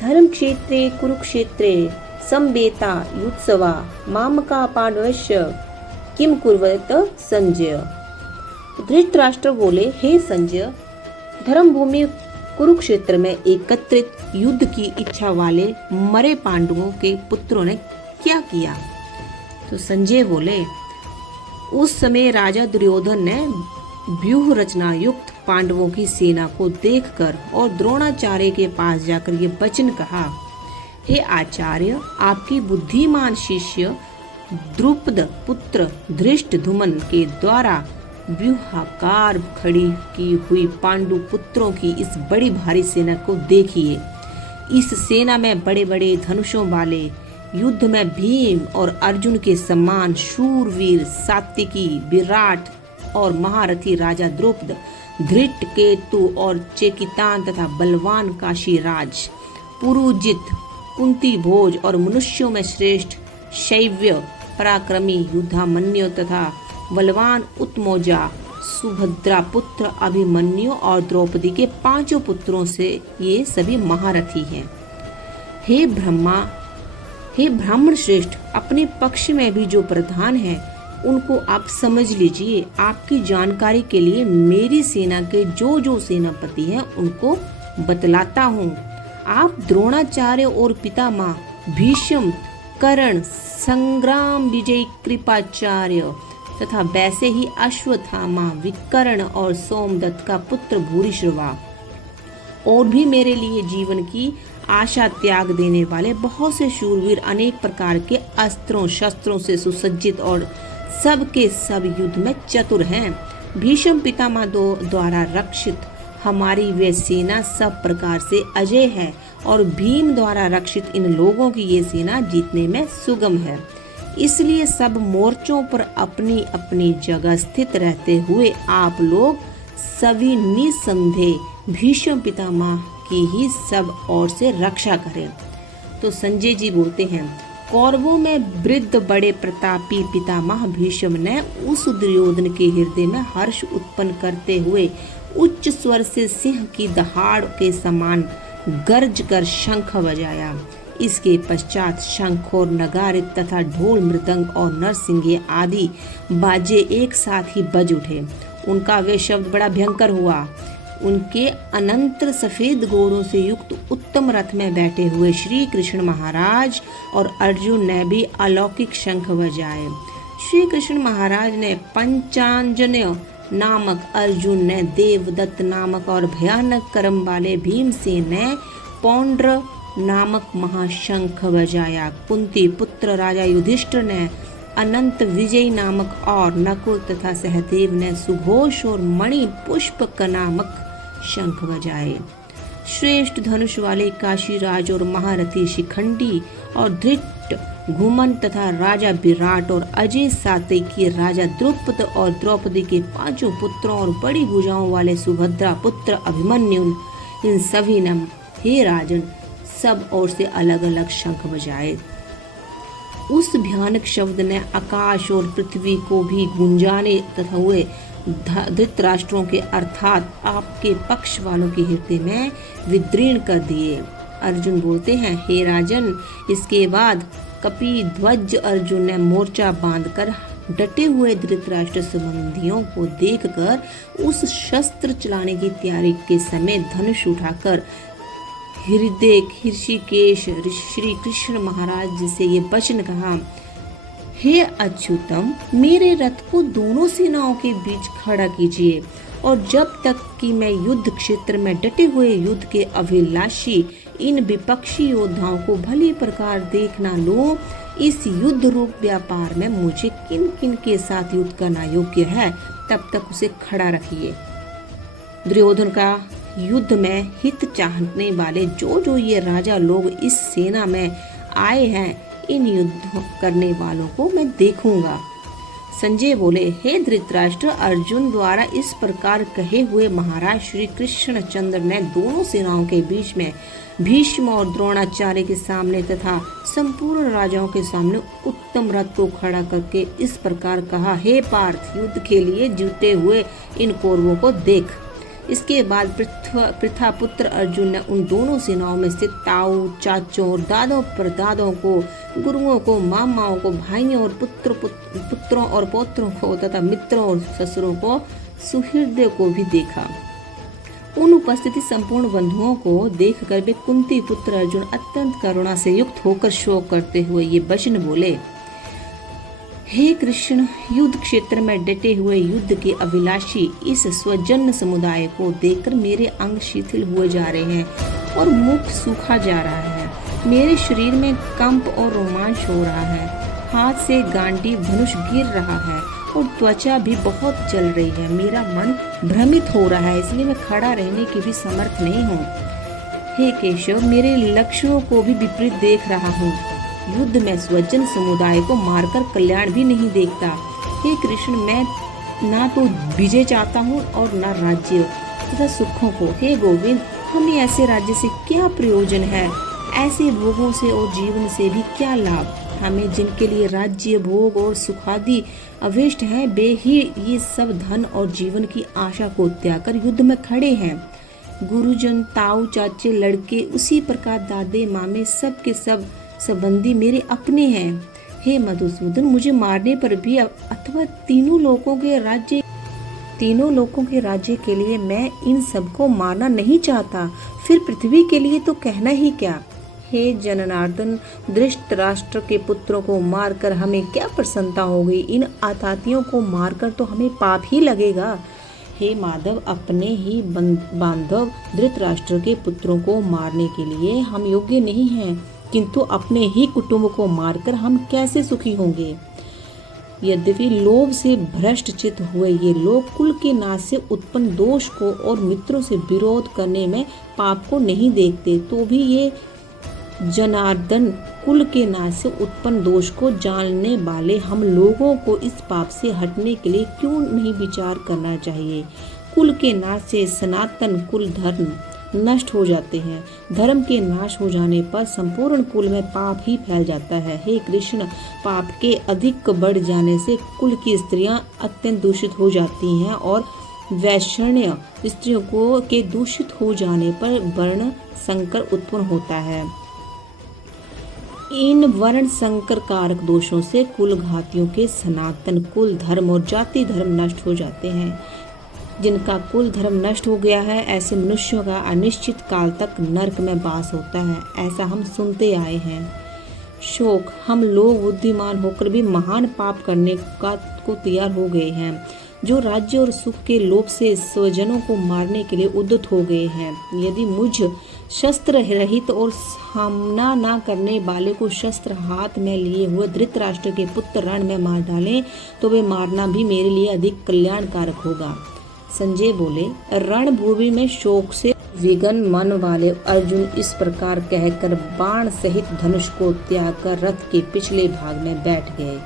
धर्म क्षेत्रे कुरुक्षेत्रे समवेता युत्सवा मामका पांडवस्य किम कुर्वत संजय। धृतराष्ट्र बोले, हे संजय, धर्म भूमि कुरुक्षेत्र में एकत्रित युद्ध की इच्छा वाले मरे पांडवों के पुत्रों ने क्या किया। तो संजय बोले, उस समय राजा दुर्योधन ने व्यूह रचना युक्त पांडवों की सेना को देखकर और द्रोणाचार्य के पास जाकर ये वचन कहा, हे आचार्य, आपकी बुद्धिमान शिष्य द्रुपद पुत्र धृष्टद्युम्न के द्वारा व्यूहाकार खड़ी की हुई पांडु पुत्रों की इस बड़ी भारी सेना को देखिए। इस सेना में बड़े बड़े धनुषों वाले, युद्ध में भीम और अर्जुन के समान शूरवीर सात्विकी, विराट और महारथी राजा द्रुपद, धृत केतु और चेकितान तथा बलवान काशीराज, पुरुजित, कुंती भोज और मनुष्यों में श्रेष्ठ शैव्य पराक्रमी युद्धामन्यु तथा बलवान उत्मोजा, सुभद्रा पुत्र अभिमन्यु और द्रौपदी के 5 पुत्रों से ये सभी महारथी हैं। हे ब्राह्मण श्रेष्ठ, अपने पक्ष में भी जो प्रधान हैं उनको आप समझ लीजिए। आपकी जानकारी के लिए मेरी सेना के जो सेनापति हैं उनको बतलाता हूँ। आप द्रोणाचार्य और पितामह भीष्म, कर्ण, संग्राम विजय कृपाचार्य तथा वैसे ही अश्वत्थामा, विकर्ण और सोमदत्त का पुत्र भूरिश्रवा और भी मेरे लिए जीवन की आशा त्याग देने वाले बहुत से शूरवीर अनेक प्रकार के अस्त्रों शस्त्रों से सुसज्जित और सब के सब युद्ध में चतुर हैं। भीष्म पितामह द्वारा रक्षित हमारी वे सेना सब प्रकार से अजय है और भीम द्वारा रक्षित इन लोगों की ये सेना जीतने में सुगम है। इसलिए सब मोर्चों पर अपनी अपनी जगह स्थित रहते हुए आप लोग सभी निसंदेह भीष्म पितामह की ही सब ओर से रक्षा करें। तो संजय जी बोलते हैं, कौरवों में वृद्ध बड़े प्रतापी पितामह भीष्म ने उस दुर्योधन के हृदय में हर्ष उत्पन्न करते हुए उच्च स्वर से सिंह की दहाड़ के समान गर्ज कर शंख बजाया। इसके पश्चात शंख और नगारे तथा ढोल मृदंग और नरसिंगे आदि बाजे एक साथ ही बज उठे। उनका वे शब्द बड़ा भयंकर हुआ। उनके अनंतर सफेद घोड़ों से युक्त उत्तम रथ में बैठे हुए श्री कृष्ण महाराज और अर्जुन ने भी अलौकिक शंख बजाए। श्री कृष्ण महाराज ने पंचांजन्य नामक, अर्जुन ने देवदत्त नामक और भयानक कर्म वाले भीमसेन ने पौंड्र नामक महाशंख बजाया। कुंती पुत्र राजा युधिष्ठिर ने अनंत विजय नामक और नकुल तथा सहदेव ने सुघोष और मणि पुष्पक नामक शंख बजाए। श्रेष्ठ धनुष वाले काशीराज और महारथी शिखंडी और धृष्टद्युम्न तथा राजा विराट और अजय सात्विकी राजा द्रुपद और द्रौपदी के 5 पुत्रों और बड़ी भुजाओं वाले सुभद्रा पुत्र अभिमन्यु, इन सभी ने हे राजन सब ओर से अलग अलग शंख बजाए। उस भयानक शब्द ने आकाश और पृथ्वी को भी गुंजाने तथा हुए धृतराष्ट्रों के अर्थात आपके पक्ष वालों के हृदय में विदीर्ण कर दिए। अर्जुन बोलते हैं, हे राजन, इसके बाद कपिध्वज अर्जुन ने मोर्चा बांधकर डटे हुए धृतराष्ट्र संबंधियों को देखकर उस शस्त्र चलाने की तैयारी के समय धनुष उठाकर हृदय ऋषिकेश श्री कृष्ण महाराज जी से ये वचन कहा, हे अच्युतम, मेरे रथ को दोनों सेनाओं के बीच खड़ा कीजिए और जब तक कि मैं युद्ध क्षेत्र में डटे हुए युद्ध के अभिलाषी इन विपक्षी योद्धाओं को भली प्रकार देख ना लूं, इस युद्ध रूप व्यापार में मुझे किन किन के साथ युद्ध करना योग्य है तब तक उसे खड़ा रखिए। दुर्योधन का युद्ध में हित चाहने वाले जो ये राजा लोग इस सेना में आए हैं, इन युद्ध करने वालों को मैं देखूंगा। संजय बोले, हे धृतराष्ट्र, अर्जुन द्वारा इस प्रकार कहे हुए महाराज श्री कृष्णचंद्र ने दोनों सेनाओं के बीच में भीष्म और द्रोणाचार्य के सामने तथा संपूर्ण राजाओं के सामने उत्तम रथ को खड़ा करके इस प्रकार कहा, हे पार्थ, युद्ध के लिए जुटे हुए इन कौरवों को देख। इसके बाद पृथा पुत्र अर्जुन ने उन दोनों सेनाओं में स्थित ताऊ, चाचों और दादों परदादों को, गुरुओं को, मामाओं को, भाइयों और पुत्रों और पौत्रों को तथा मित्रों और ससुरों को, सुहृदों को भी देखा। उन उपस्थिति संपूर्ण बंधुओं को देखकर वे कुंती पुत्र अर्जुन अत्यंत करुणा से युक्त होकर शोक करते हुए ये वचन बोले, हे कृष्ण, युद्ध क्षेत्र में डटे हुए युद्ध के अभिलाषी इस स्वजन समुदाय को देखकर मेरे अंग शिथिल हुए जा रहे हैं और मुख सूखा जा रहा है। मेरे शरीर में कंप और रोमांच हो रहा है, हाथ से गांडीव धनुष गिर रहा है और त्वचा भी बहुत जल रही है। मेरा मन भ्रमित हो रहा है, इसलिए मैं खड़ा रहने की भी समर्थ नहीं हूँ। हे केशव, मेरे लक्ष्यों को भी विपरीत देख रहा हूँ। युद्ध में स्वजन समुदाय को मारकर कल्याण भी नहीं देखता। हे कृष्ण, मैं ना तो विजय चाहता हूँ और ना राज्य तथा सुखों को। हे गोविंद, हमें ऐसे राज्य से क्या प्रयोजन है? ऐसे भोगों से और जीवन से भी क्या लाभ? हमें जिनके लिए राज्य, भोग और सुखादि अभिष्ट हैं, वे ही ये सब धन और जीवन की आशा को त्याग कर युद्ध में खड़े हैं। गुरुजन, ताऊ, चाचे, लड़के, उसी प्रकार दादे, मामे, सब के सब संबंधी मेरे अपने हैं। हे मधुसूदन, मुझे मारने पर भी अथवा तीनों लोकों के राज्य के लिए मैं इन सबको मारना नहीं चाहता, फिर पृथ्वी के लिए तो कहना ही क्या। हे जनार्दन, धृतराष्ट्र के पुत्रों को मारकर हमें क्या प्रसन्नता होगी? इन आतताइयों को मारकर तो हमें पाप ही लगेगा। हे माधव, अपने ही बांधव धृतराष्ट्र के पुत्रों को मारने के लिए हम योग्य नहीं हैं, किंतु अपने ही कुटुंब को मारकर हम कैसे सुखी होंगे? यद्यपि लोभ से भ्रष्ट चित्त हुए ये लोग कुल के नाश से उत्पन्न दोष को और मित्रों से विरोध करने में पाप को नहीं देखते, तो भी ये जनार्दन, कुल के नाश से उत्पन्न दोष को जानने वाले हम लोगों को इस पाप से हटने के लिए क्यों नहीं विचार करना चाहिए? कुल के नाश से सनातन कुल धर्म नष्ट हो जाते हैं। धर्म के नाश हो जाने पर संपूर्ण कुल में पाप ही फैल जाता है। हे कृष्ण, पाप के अधिक बढ़ जाने से कुल की स्त्रियां अत्यंत दूषित हो जाती हैं और वैष्णव स्त्रियों को के दूषित हो जाने पर वर्ण संकर उत्पन्न होता है। इन वर्ण संकर कारक दोषों से कुल घातियों के सनातन कुल धर्म और जाति धर्म नष्ट हो जाते हैं। जिनका कुल धर्म नष्ट हो गया है, ऐसे मनुष्यों का अनिश्चित काल तक नरक में वास होता है, ऐसा हम सुनते आए हैं। शोक, हम लोग बुद्धिमान होकर भी महान पाप करने को तैयार हो गए हैं, जो राज्य और सुख के लोभ से स्वजनों को मारने के लिए उद्यत हो गए हैं। यदि मुझ शस्त्र रहित और सामना न करने वाले को शस्त्र हाथ में लिए हुए धृतराष्ट्र के पुत्र रण में मार डालें, तो वे मारना भी मेरे लिए अधिक कल्याणकारक होगा। संजय बोले, रणभूमि में शोक से विगन मन वाले अर्जुन इस प्रकार कहकर बाण सहित धनुष को त्याग कर रथ के पिछले भाग में बैठ गए।